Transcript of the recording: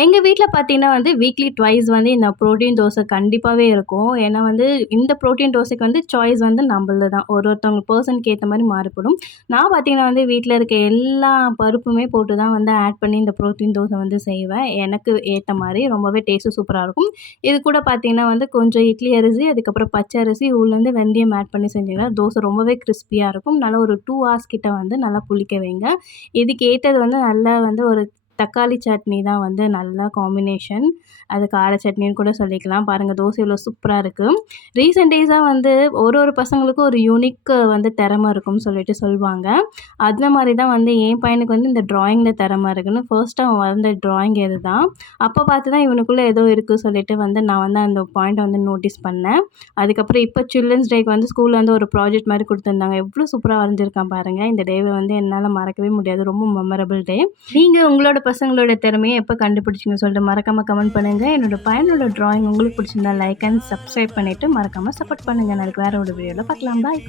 எங்க வீட்ல பார்த்தீங்கன்னா வீக்லி ட்வைஸ் இந்த புரோட்டீன் தோசை கண்டிப்பாவே இருக்கும். ஏன்னா இந்த புரோட்டீன் தோசைக்கு சாய்ஸ் நம்பள்து தான். ஒருத்தவங்க பெர்சனுக்கு ஏத்த மாரி மாறுபடும். நான் பார்த்தீங்கன்னா வீட்ல இருக்க எல்லா பருப்புமே போட்டு தான் ஆட் பண்ணி இந்த புரோட்டீன் தோசை செய்வேன். எனக்கு ஏத்த மாரி ரொம்பவே டேஸ்ட்டு சூப்பரா இருக்கும். இது கூட பார்த்தீங்கன்னா கொஞ்சம் இட்லி அரிசி, அதுக்கப்புறம் பச்சை அரிசி, உளுந்து, வெந்தயம் ஆட் பண்ணி செஞ்சீங்கன்னா, தோசை ரொம்பவே கிரிஸ்பியா இருக்கும். நல்லா ஒரு 2 ஹார்ஸ் கிட்ட நல்லா புளிக்க வைங்க. இதுக்கு ஏத்தது நல்லா ஒரு தக்காளி சட்னி தான் நல்லா காம்பினேஷன். அது கார சட்னின்னு கூட சொல்லிக்கலாம். பாருங்க தோசை எவ்வளோ சூப்பரா இருக்கு. ரீசென்ட் டேஸா ஒரு பசங்களுக்கும் ஒரு யூனிக் திறமை இருக்கும்னு சொல்லிட்டு சொல்வாங்க. அந்த மாரி தான் என் பையனுக்கு இந்த ட்ராயிங்கில திறமை இருக்குன்னு ஃபர்ஸ்ட் அவன் வரைஞ்ச ட்ராயிங் இதுதான். அப்ப பார்த்து தான் இவனுக்குள்ள ஏதோ இருக்கு சொல்லிட்டு நான் அந்த பாயிண்ட்ட நோட்டீஸ் பண்ணேன். அதுக்கப்புறம் இப்போ சில்ட்ரன்ஸ் டேக்கு ஸ்கூல்ல ஒரு ப்ராஜெக்ட் மாரி குடுத்துருந்தாங்க. எவ்வளோ சூப்பரா வரைஞ்சிருக்கான் பாருங்க. இந்த டேவ என்னால மறக்கவே முடியாது. ரொம்ப மெமரபிள் டே. நீங்க உங்களோட பசங்களோட திறமைய எப்ப கண்டுபிடிச்சீங்கன்னு சொல்லிட்டு மறக்காம கமெண்ட் பண்ணுங்க. என்னோட பையனோட ட்ராயிங் உங்களுக்கு பிடிச்சிருந்தா லைக் அண்ட் சப்ஸ்கிரைப் பண்ணிட்டு மறக்காம சப்போர்ட் பண்ணுங்க. நாளைக்கு வேற ஒரு வீடியோல பார்க்கலாம். பாய்.